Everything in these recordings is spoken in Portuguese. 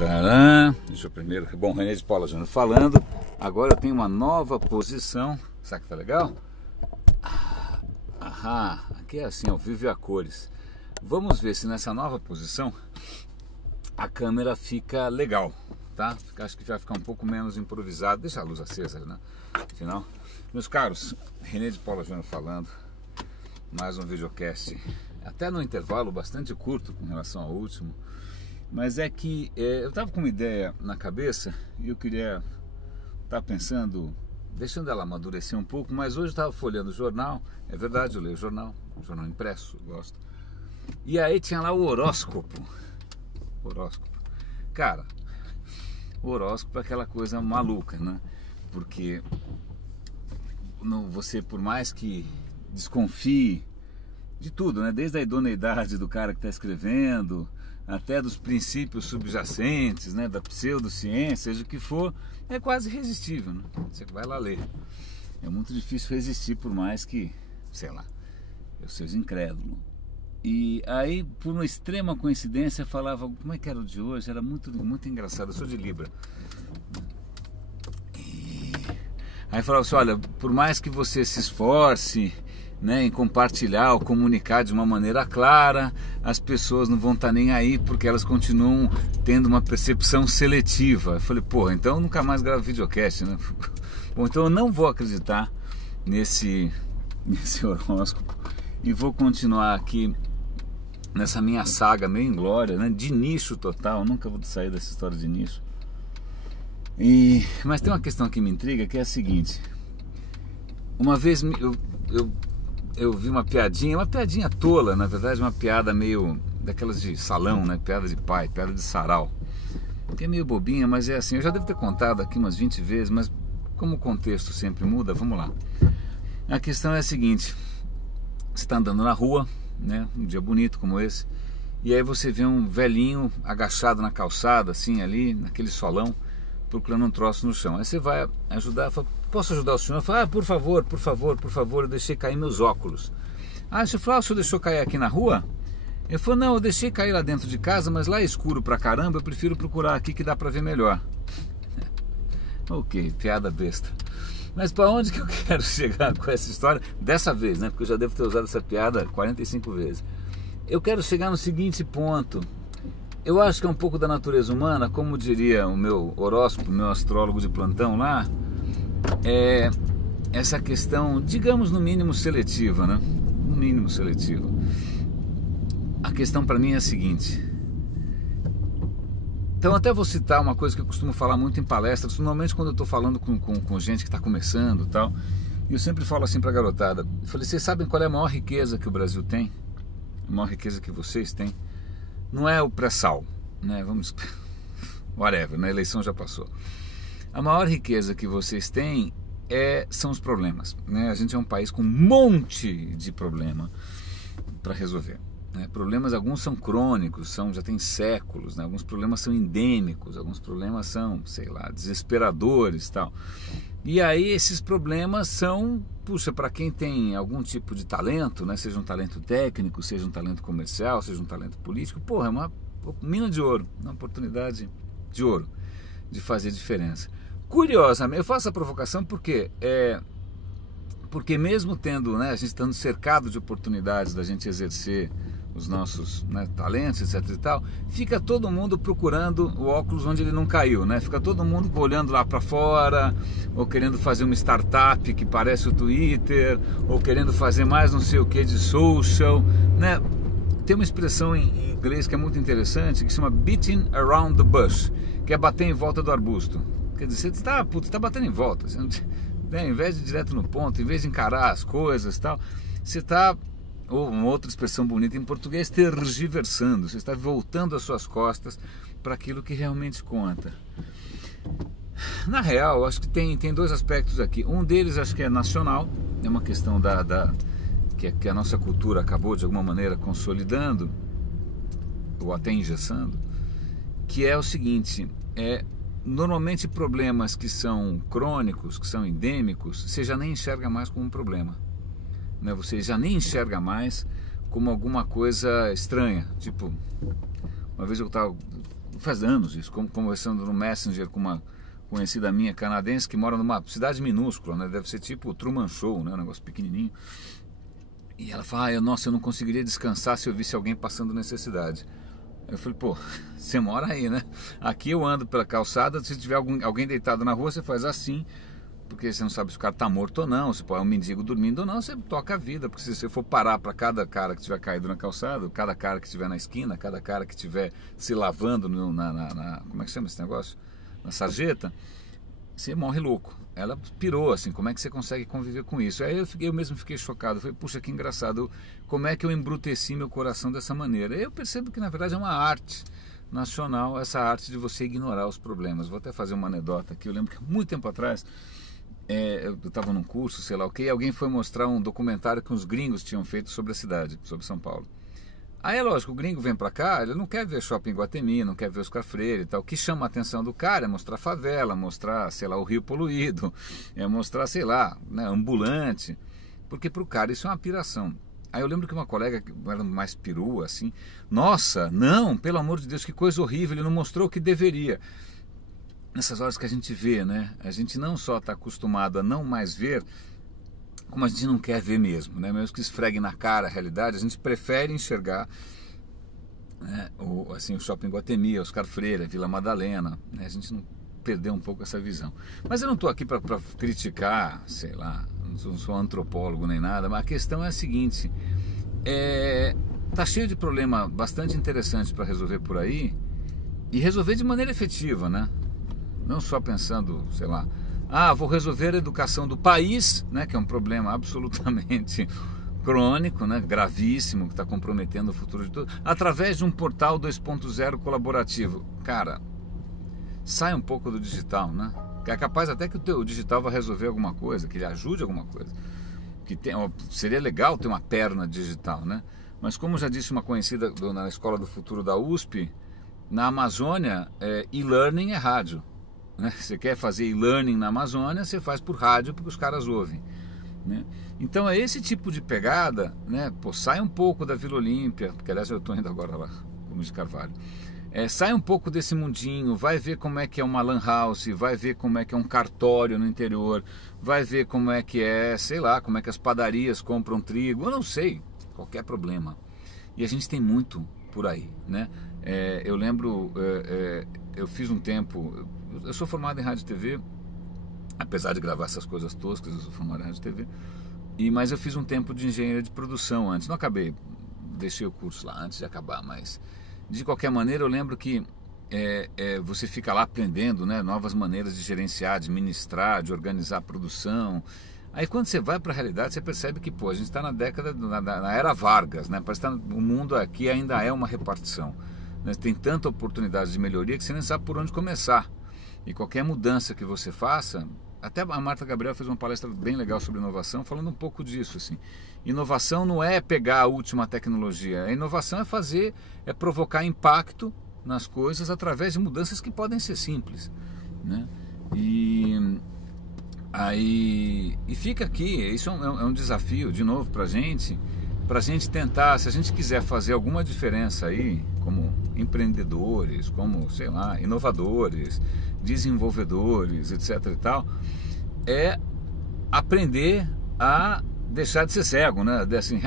Tcharam. Deixa eu primeiro. Bom, René de Paula Júnior falando. Agora eu tenho uma nova posição. Sabe que tá legal? Aham, aqui é assim, ao vivo e a cores. Vamos ver se nessa nova posição a câmera fica legal, tá? Acho que vai ficar um pouco menos improvisado. Deixa a luz acesa, né? Afinal, meus caros, René de Paula Júnior falando. Mais um videocast, até no intervalo bastante curto com relação ao último. Mas é que eu estava com uma ideia na cabeça e eu queria estar pensando, deixando ela amadurecer um pouco, mas hoje eu estava folheando o jornal, é verdade, eu leio jornal impresso, eu gosto. E aí tinha lá o horóscopo. Cara, o horóscopo é aquela coisa maluca, né? Porque você, por mais que desconfie de tudo, né? Desde a idoneidade do cara que está escrevendo, até dos princípios subjacentes, né? Da pseudociência, seja o que for, é quase irresistível, né? Você vai lá ler. É muito difícil resistir, por mais que, sei lá, eu seja incrédulo. E aí, por uma extrema coincidência, falava, como é que era o de hoje? Era muito engraçado, eu sou de Libra. Aí falava assim, olha, por mais que você se esforce, né, em compartilhar ou comunicar de uma maneira clara, as pessoas não vão estar nem aí porque elas continuam tendo uma percepção seletiva. Eu falei, pô, então eu nunca mais gravo videocast, né? Bom, então eu não vou acreditar nesse horóscopo e vou continuar aqui nessa minha saga meio inglória, né, de nicho total. Nunca vou sair dessa história de nicho. Mas tem uma questão que me intriga, que é a seguinte. Uma vez eu vi uma piadinha tola, na verdade, uma piada meio daquelas de salão, né? Piada de pai, piada de sarau, que é meio bobinha, mas é assim, eu já devo ter contado aqui umas 20 vezes, mas como o contexto sempre muda, vamos lá. A questão é a seguinte: você está andando na rua, né? Um dia bonito como esse, e aí você vê um velhinho agachado na calçada, assim, ali, naquele solão, procurando um troço no chão. Aí você vai ajudar, fala, posso ajudar o senhor? Fala, por favor, eu deixei cair meus óculos. Ah, você falou, o senhor deixou cair aqui na rua? Ele falou, não, eu deixei cair lá dentro de casa, mas lá é escuro pra caramba, eu prefiro procurar aqui que dá pra ver melhor. Ok, piada besta. Mas para onde que eu quero chegar com essa história? Dessa vez, né? Porque eu já devo ter usado essa piada 45 vezes. Eu quero chegar no seguinte ponto. Eu acho que é um pouco da natureza humana, como diria o meu horóscopo, meu astrólogo de plantão lá, é essa questão, digamos, no mínimo seletiva, né? No mínimo seletiva. A questão para mim é a seguinte. Então, até vou citar uma coisa que eu costumo falar muito em palestras, normalmente quando eu estou falando com gente que está começando e tal, e eu sempre falo assim para a garotada, eu falei, vocês sabem qual é a maior riqueza que o Brasil tem? A maior riqueza que vocês têm? Não é o pré-sal, né? Vamos, whatever, né? A eleição já passou. A maior riqueza que vocês têm são os problemas, né? A gente é um país com um monte de problema para resolver, né? Problemas, alguns são crônicos, já tem séculos, né? Alguns problemas são endêmicos, alguns problemas são, sei lá, desesperadores e tal. E aí esses problemas são, puxa, para quem tem algum tipo de talento, né? Seja um talento técnico, seja um talento comercial, seja um talento político, porra, é uma mina de ouro, uma oportunidade de ouro de fazer diferença. Curiosamente, eu faço a provocação porque mesmo tendo, né, a gente estando cercado de oportunidades da gente exercer os nossos, né, talentos, etc e tal, fica todo mundo procurando o óculos onde ele não caiu, né? Fica todo mundo olhando lá para fora, ou querendo fazer uma startup que parece o Twitter, ou querendo fazer mais não sei o que de social, né? Tem uma expressão em inglês que é muito interessante, que se chama beating around the bush, que é bater em volta do arbusto. Quer dizer, você está batendo em volta, você não, né, em vez de ir direto no ponto, em vez de encarar as coisas e tal, você está, ou uma outra expressão bonita em português, tergiversando, você está voltando as suas costas para aquilo que realmente conta. Na real, acho que tem dois aspectos aqui. Um deles acho que é nacional, é uma questão que a nossa cultura acabou de alguma maneira consolidando, ou até engessando, que é o seguinte, normalmente problemas que são crônicos, que são endêmicos, você já nem enxerga mais como um problema, né? Você já nem enxerga mais como alguma coisa estranha. Tipo, uma vez eu estava faz anos isso, conversando no Messenger com uma conhecida minha canadense que mora numa cidade minúscula, né? Deve ser tipo o Truman Show, né? Um negócio pequenininho. E ela fala, nossa, eu não conseguiria descansar se eu visse alguém passando necessidade. Eu falei, pô, você mora aí, né? Aqui eu ando pela calçada, se tiver alguém deitado na rua, você faz assim, porque você não sabe se o cara tá morto ou não, se é um mendigo dormindo ou não, você toca a vida, porque se você for parar para cada cara que tiver caído na calçada, cada cara que estiver na esquina, cada cara que estiver se lavando como é que chama esse negócio? Na sarjeta, você morre louco. Ela pirou assim, como é que você consegue conviver com isso? Aí eu mesmo fiquei chocado, falei, puxa, que engraçado, como é que eu embruteci meu coração dessa maneira? Aí eu percebo que na verdade é uma arte nacional, essa arte de você ignorar os problemas. Vou até fazer uma anedota aqui, eu lembro que há muito tempo atrás, eu estava num curso, sei lá o que, e alguém foi mostrar um documentário que os gringos tinham feito sobre a cidade, sobre São Paulo. Aí é lógico, o gringo vem pra cá, ele não quer ver Shopping Iguatemi, não quer ver Oscar Freire e tal. O que chama a atenção do cara é mostrar favela, mostrar, sei lá, o rio poluído, é mostrar, sei lá, né, ambulante, porque pro cara isso é uma piração. Aí eu lembro que uma colega, que era mais perua, assim, nossa, não, pelo amor de Deus, que coisa horrível, ele não mostrou o que deveria. Nessas horas que a gente vê, né, a gente não só está acostumado a não mais ver, como a gente não quer ver mesmo, né? Mesmo que esfregue na cara a realidade, a gente prefere enxergar, né, o Shopping Iguatemi, Oscar Freire, Vila Madalena, né? A gente não perdeu um pouco essa visão. Mas eu não estou aqui para criticar, sei lá, não sou antropólogo nem nada, mas a questão é a seguinte, tá cheio de problema bastante interessante para resolver por aí, e resolver de maneira efetiva, né? Não só pensando, sei lá, vou resolver a educação do país, né, que é um problema absolutamente crônico, né, gravíssimo, que está comprometendo o futuro de todos, através de um portal 2.0 colaborativo. Cara, sai um pouco do digital, né? Que é capaz até que o digital vai resolver alguma coisa, que ele ajude alguma coisa. Seria legal ter uma perna digital, né? Mas como já disse uma conhecida na Escola do Futuro da USP, na Amazônia, e-learning é rádio. Você quer fazer e-learning na Amazônia, você faz por rádio porque os caras ouvem, né? Então é esse tipo de pegada, né? Pô, sai um pouco da Vila Olímpia, porque aliás eu estou indo agora lá, como de Carvalho, sai um pouco desse mundinho, vai ver como é que é uma lan house, vai ver como é que é um cartório no interior, vai ver como é que sei lá, como é que as padarias compram trigo, eu não sei, qualquer problema. E a gente tem muito por aí, né? Eu lembro, eu fiz um tempo, eu sou formado em rádio e TV, apesar de gravar essas coisas toscas, eu sou formado em rádio e TV, mas eu fiz um tempo de engenharia de produção antes, não acabei, deixei o curso lá antes de acabar, mas de qualquer maneira eu lembro que você fica lá aprendendo, né, novas maneiras de gerenciar, de administrar, de organizar a produção. Aí quando você vai para a realidade, você percebe que a gente está na década, na era Vargas, né? Parece que o mundo aqui ainda é uma repartição, né? Tem tanta oportunidade de melhoria que você nem sabe por onde começar. E qualquer mudança que você faça, até a Marta Gabriel fez uma palestra bem legal sobre inovação, falando um pouco disso, assim. Inovação não é pegar a última tecnologia, a inovação é provocar impacto nas coisas através de mudanças que podem ser simples, né? E fica aqui, isso é um desafio, de novo, para a gente tentar, se a gente quiser fazer alguma diferença aí, como empreendedores, como, sei lá, inovadores, desenvolvedores, etc e tal, é aprender a deixar de ser cego, né? Assim,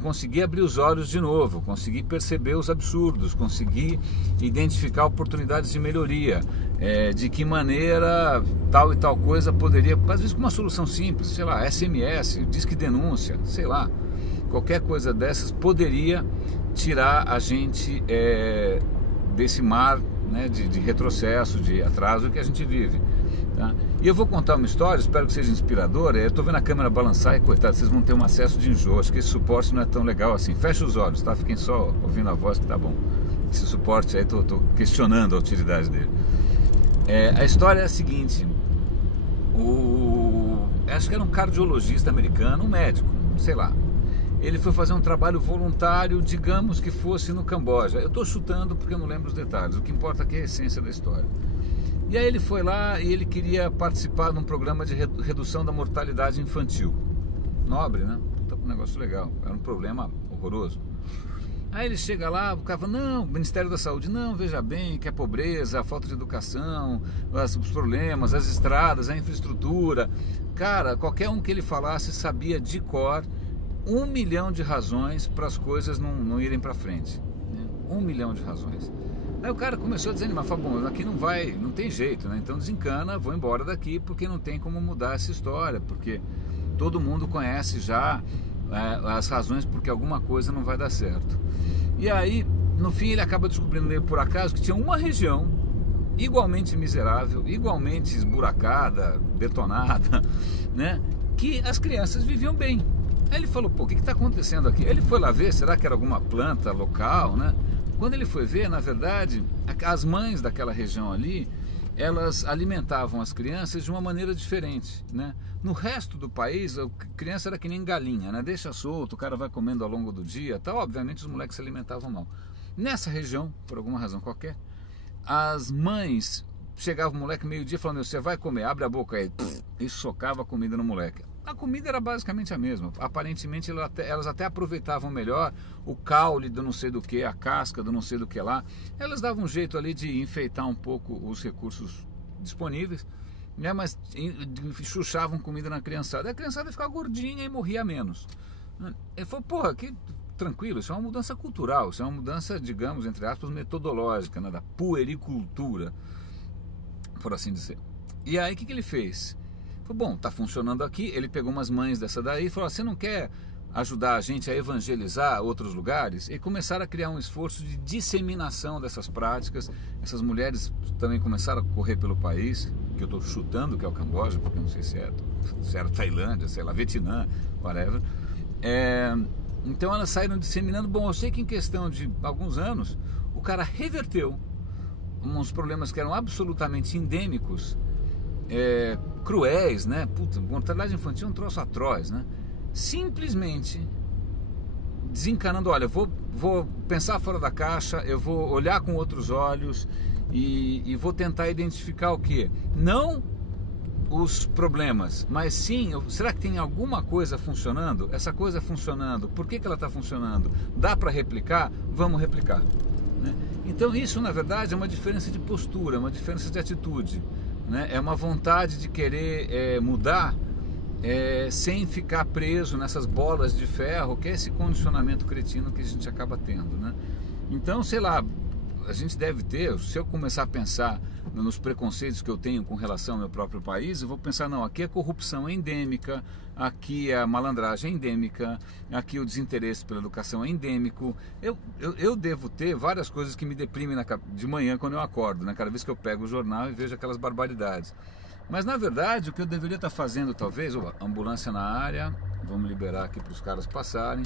conseguir abrir os olhos de novo, conseguir perceber os absurdos, conseguir identificar oportunidades de melhoria, de que maneira tal e tal coisa poderia, às vezes com uma solução simples, sei lá, SMS, disque denúncia, sei lá, qualquer coisa dessas poderia tirar a gente desse mar, né, de retrocesso, de atraso que a gente vive. Tá? E eu vou contar uma história, espero que seja inspiradora. Eu estou vendo a câmera balançar e, coitado, vocês vão ter um acesso de enjoo. Acho que esse suporte não é tão legal assim. Fecha os olhos, tá? Fiquem só ouvindo a voz que tá bom. Esse suporte aí, estou questionando a utilidade dele. A história é a seguinte: acho que era um cardiologista americano, um médico, sei lá. Ele foi fazer um trabalho voluntário, digamos que fosse no Camboja. Eu estou chutando porque eu não lembro os detalhes. O que importa aqui é a essência da história. E aí ele foi lá e ele queria participar de um programa de redução da mortalidade infantil. Nobre, né? Um negócio legal. Era um problema horroroso. Aí ele chega lá, o cara fala, não, Ministério da Saúde, não, veja bem, que é pobreza, a falta de educação, os problemas, as estradas, a infraestrutura. Cara, qualquer um que ele falasse sabia de cor 1 milhão de razões para as coisas não irem para frente. 1 milhão de razões. Aí o cara começou a desanimar, falou, bom, aqui não tem jeito, né? Então desencana, vou embora daqui, porque não tem como mudar essa história, porque todo mundo conhece já as razões porque alguma coisa não vai dar certo. E aí, no fim, ele acaba descobrindo meio por acaso que tinha uma região igualmente miserável, igualmente esburacada, detonada, né? Que as crianças viviam bem. Aí ele falou, pô, o que está acontecendo aqui? Ele foi lá ver, será que era alguma planta local, né? Quando ele foi ver, na verdade, as mães daquela região ali, elas alimentavam as crianças de uma maneira diferente, né? No resto do país, a criança era que nem galinha, né? Deixa solto, o cara vai comendo ao longo do dia, tal. Obviamente os moleques se alimentavam mal. Nessa região, por alguma razão qualquer, as mães chegavam o moleque meio-dia falando, você vai comer, abre a boca aí, e socava a comida no moleque. A comida era basicamente a mesma. Aparentemente elas até aproveitavam melhor o caule do não sei do que, a casca do não sei do que lá. Elas davam um jeito ali de enfeitar um pouco os recursos disponíveis, né? Mas chuchavam comida na criançada. A criançada ficava gordinha e morria menos. Ele falou, porra, que tranquilo, isso é uma mudança cultural, isso é uma mudança, digamos, entre aspas, metodológica, né? Da puericultura, por assim dizer. E aí o que ele fez? Falou, bom, tá funcionando aqui. Ele pegou umas mães dessa daí e falou, você não quer ajudar a gente a evangelizar outros lugares? E começaram a criar um esforço de disseminação dessas práticas. Essas mulheres também começaram a correr pelo país, que eu estou chutando que é o Camboja, porque eu não sei se era Tailândia, sei lá, Vietnã, whatever. Então elas saíram disseminando. Bom, eu sei que em questão de alguns anos o cara reverteu uns problemas que eram absolutamente endêmicos, cruéis, né? Puta, mortalidade infantil é um troço atroz, né? Simplesmente desencanando, olha, vou pensar fora da caixa, eu vou olhar com outros olhos e vou tentar identificar o quê? Não os problemas, mas sim, será que tem alguma coisa funcionando? Essa coisa funcionando, por que ela está funcionando? Dá para replicar? Vamos replicar, né? Então isso, na verdade, é uma diferença de postura, uma diferença de atitude, né? É uma vontade de querer mudar sem ficar preso nessas bolas de ferro, que é esse condicionamento cretino que a gente acaba tendo, né? Então, sei lá, a gente deve ter, se eu começar a pensar nos preconceitos que eu tenho com relação ao meu próprio país, eu vou pensar, não, aqui a corrupção é endêmica, aqui a malandragem é endêmica, aqui o desinteresse pela educação é endêmico. Eu devo ter várias coisas que me deprimem de manhã quando eu acordo, né? Cada vez que eu pego o jornal e vejo aquelas barbaridades. Mas na verdade o que eu deveria estar fazendo, talvez, ambulância na área, vamos liberar aqui para os caras passarem,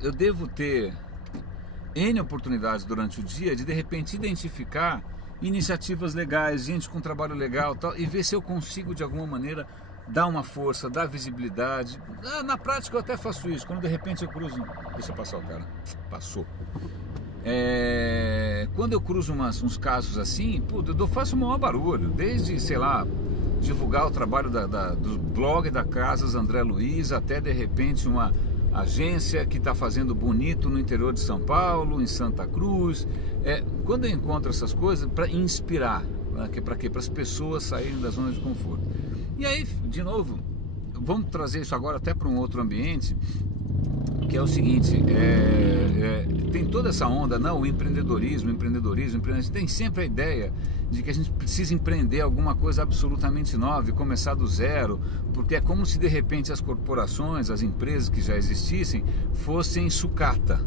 eu devo ter N oportunidades durante o dia de repente identificar iniciativas legais, gente com trabalho legal tal, e ver se eu consigo de alguma maneira dar uma força, dar visibilidade. Na prática eu até faço isso, quando de repente eu cruzo, deixa passar o cara, passou. Quando eu cruzo uns casos assim, eu faço o maior barulho, desde, sei lá, divulgar o trabalho do blog da Casas André Luiz, até de repente uma agência que está fazendo bonito no interior de São Paulo, em Santa Cruz. Quando eu encontro essas coisas, para inspirar, para quê? Para as pessoas saírem da zona de conforto. E aí, de novo, vamos trazer isso agora até para um outro ambiente, que é o seguinte, tem toda essa onda, não, o empreendedorismo, tem sempre a ideia de que a gente precisa empreender alguma coisa absolutamente nova e começar do zero, porque é como se de repente as corporações, as empresas que já existissem, fossem sucata,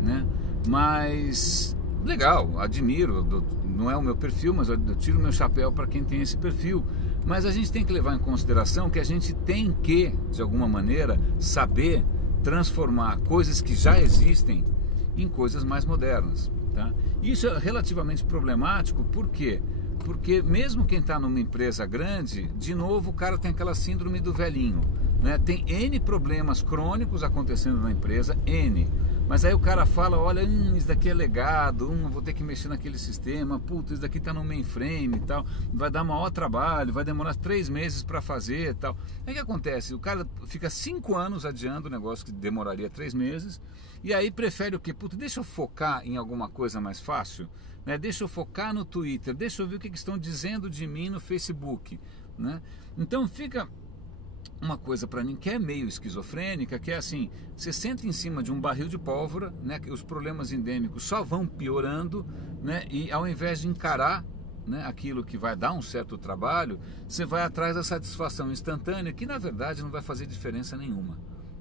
né? Mas, legal, admiro, não é o meu perfil, mas eu tiro o meu chapéu para quem tem esse perfil. Mas a gente tem que levar em consideração que a gente tem que, de alguma maneira, saber transformar coisas que já existem em coisas mais modernas, tá? Isso é relativamente problemático, por quê? Porque mesmo quem está numa empresa grande, de novo o cara tem aquela síndrome do velhinho, né? Tem N problemas crônicos acontecendo na empresa, N. Mas aí o cara fala, olha, isso daqui é legado, eu vou ter que mexer naquele sistema, puta, isso daqui tá no mainframe e tal, vai dar maior trabalho, vai demorar 3 meses para fazer e tal. Aí o que acontece? O cara fica 5 anos adiando o negócio que demoraria 3 meses, e aí prefere o quê? Puta, deixa eu focar em alguma coisa mais fácil, né? Deixa eu focar no Twitter, deixa eu ver o que estão dizendo de mim no Facebook, né? Então fica uma coisa para mim que é meio esquizofrênica, que é assim, você senta em cima de um barril de pólvora, né, que os problemas endêmicos só vão piorando, né, e ao invés de encarar, né, aquilo que vai dar um certo trabalho, você vai atrás da satisfação instantânea, que na verdade não vai fazer diferença nenhuma,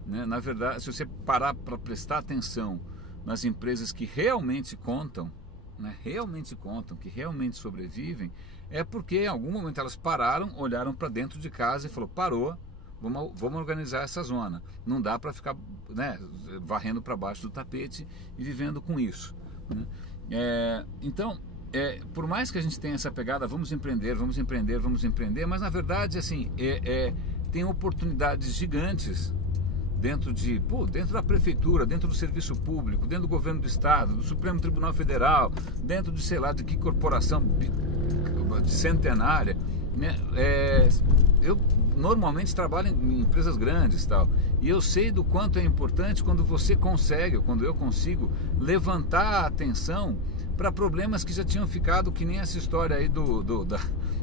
né? Na verdade, se você parar para prestar atenção nas empresas que realmente contam, né, que realmente sobrevivem, é porque em algum momento elas pararam, olharam para dentro de casa e falou, parou, vamos organizar essa zona. Não dá para ficar, né, varrendo para baixo do tapete e vivendo com isso, né? Então, por mais que a gente tenha essa pegada, vamos empreender, mas na verdade assim, tem oportunidades gigantes dentro da prefeitura, dentro do serviço público, dentro do governo do estado, do Supremo Tribunal Federal, dentro de sei lá de que corporação centenária, né? Eu normalmente trabalho em empresas grandes, tal, e eu sei do quanto é importante quando eu consigo levantar a atenção para problemas que já tinham ficado, que nem essa história aí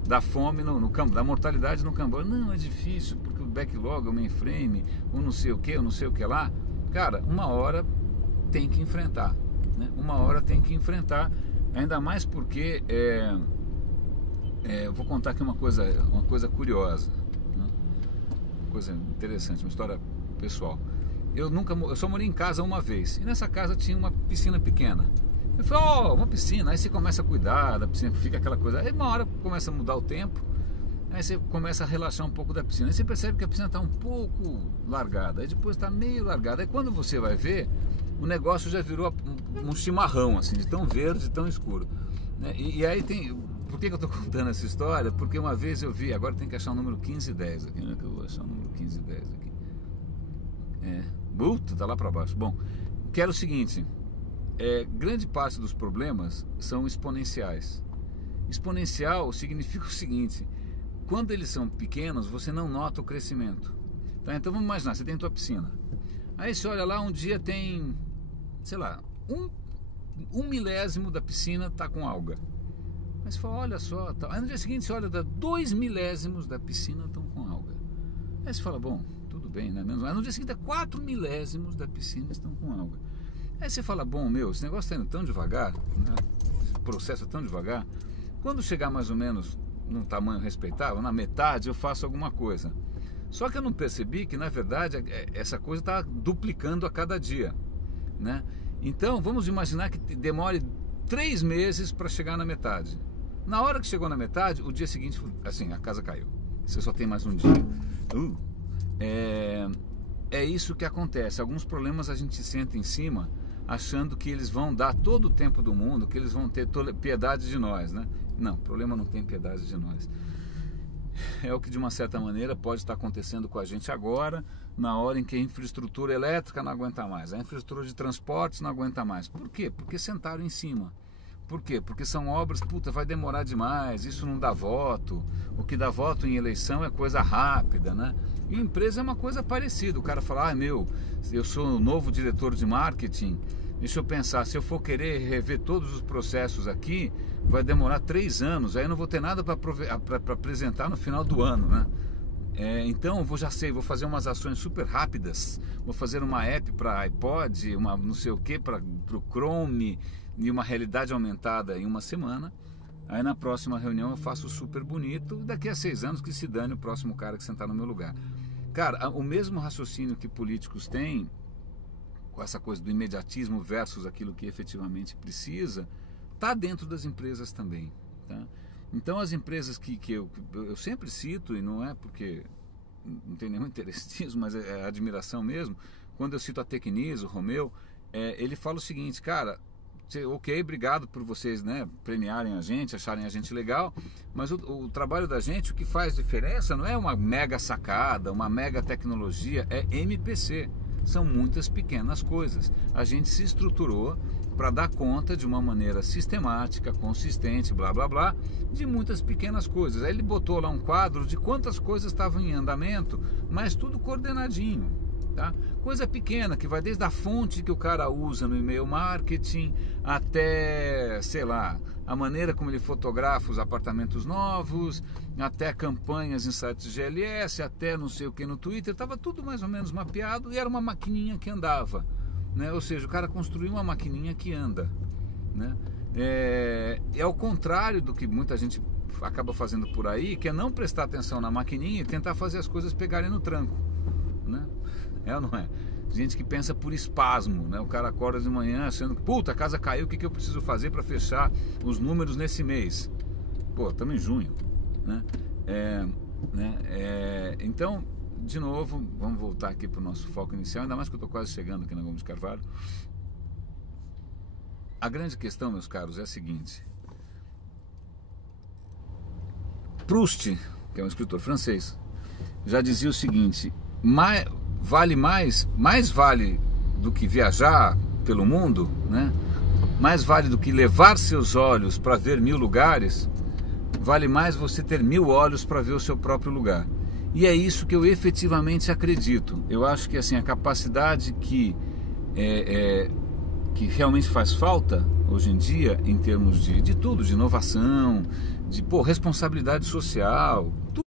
da fome no campo, da mortalidade no Camboja. Não, é difícil, porque o backlog, o mainframe, o não sei o que lá, cara, uma hora tem que enfrentar, né? Ainda mais porque eu vou contar aqui uma coisa curiosa, né? Uma coisa interessante, uma história pessoal. Eu só morei em casa uma vez, e nessa casa tinha uma piscina pequena. Eu falei, uma piscina, aí você começa a cuidar da piscina, fica aquela coisa, aí uma hora começa a mudar o tempo, aí você começa a relaxar um pouco da piscina, aí você percebe que a piscina está um pouco largada, aí depois está meio largada, aí quando você vai ver, o negócio já virou um chimarrão, assim, de tão verde, tão escuro, né? E aí tem... Por que eu estou contando essa história? Porque uma vez eu vi, agora tem que achar o número 1510 aqui, né? Que eu vou achar o número 1510 aqui. Tá lá para baixo. Bom, que era o seguinte, grande parte dos problemas são exponenciais. Exponencial significa o seguinte, quando eles são pequenos, você não nota o crescimento. Tá? Então vamos imaginar, você tem a tua piscina. Aí você olha lá, um dia tem, sei lá, um milésimo da piscina está com alga. Mas você fala, olha só, tal. Aí no dia seguinte você olha, 2 milésimos da piscina estão com alga. Aí você fala, bom, tudo bem, né? Aí no dia seguinte 4 milésimos da piscina estão com alga. Aí você fala, bom, esse negócio está indo tão devagar, né? Esse processo é tão devagar, quando chegar mais ou menos num tamanho respeitável, na metade eu faço alguma coisa. Só que eu não percebi que na verdade essa coisa está duplicando a cada dia, né? Então vamos imaginar que demore 3 meses para chegar na metade. Na hora que chegou na metade, o dia seguinte, assim, a casa caiu. Você só tem mais um dia. É isso que acontece. Alguns problemas a gente senta em cima, achando que eles vão dar todo o tempo do mundo, que eles vão ter piedade de nós, né? Não, o problema não tem piedade de nós. É o que de uma certa maneira pode estar acontecendo com a gente agora, na hora em que a infraestrutura elétrica não aguenta mais, a infraestrutura de transportes não aguenta mais. Por quê? Porque sentaram em cima. Por quê? Porque são obras, vai demorar demais, isso não dá voto, o que dá voto em eleição é coisa rápida, né? E empresa é uma coisa parecida, o cara fala, eu sou o novo diretor de marketing, deixa eu pensar, se eu for querer rever todos os processos aqui, vai demorar 3 anos, aí eu não vou ter nada para apresentar no final do ano, né? Então vou fazer umas ações super rápidas, vou fazer uma app para iPod, uma não sei o que para o Chrome e uma realidade aumentada em uma semana. Aí na próxima reunião eu faço super bonito, daqui a 6 anos que se dane o próximo cara que sentar no meu lugar. Cara, o mesmo raciocínio que políticos têm, com essa coisa do imediatismo versus aquilo que efetivamente precisa, está dentro das empresas também, tá? Então as empresas que eu sempre cito, e não é porque não tem nenhum interesse nisso, mas é admiração mesmo, quando eu cito a Tecnis, o Romeu, ele fala o seguinte, cara, ok, obrigado por vocês, né, premiarem a gente, acharem a gente legal, mas o trabalho da gente, o que faz diferença não é uma mega sacada, uma mega tecnologia, é MPC. São muitas pequenas coisas. A gente se estruturou para dar conta de uma maneira sistemática, consistente, blá blá blá, de muitas pequenas coisas. Aí ele botou lá um quadro de quantas coisas estavam em andamento, mas tudo coordenadinho, tá? Coisa pequena, que vai desde a fonte que o cara usa no e-mail marketing até, sei lá, a maneira como ele fotografa os apartamentos novos, até campanhas em sites GLS, até não sei o que no Twitter, estava tudo mais ou menos mapeado e era uma maquininha que andava, né? Ou seja, o cara construiu uma maquininha que anda, né? É ao contrário do que muita gente acaba fazendo por aí, que é não prestar atenção na maquininha e tentar fazer as coisas pegarem no tranco, né? É ou não é? Gente que pensa por espasmo, né? O cara acorda de manhã achando que, puta, a casa caiu, o que eu preciso fazer para fechar os números nesse mês? Pô, estamos em junho, né? Então, de novo, vamos voltar aqui para o nosso foco inicial, ainda mais que eu estou quase chegando aqui na Gomes de Carvalho. A grande questão, meus caros, é a seguinte: Proust, que é um escritor francês, já dizia o seguinte: mais vale do que viajar pelo mundo, né? Mais vale do que levar seus olhos para ver 1000 lugares, vale mais você ter 1000 olhos para ver o seu próprio lugar. E é isso que eu efetivamente acredito. Eu acho que assim, a capacidade que realmente faz falta hoje em dia, em termos de tudo, de inovação, de responsabilidade social,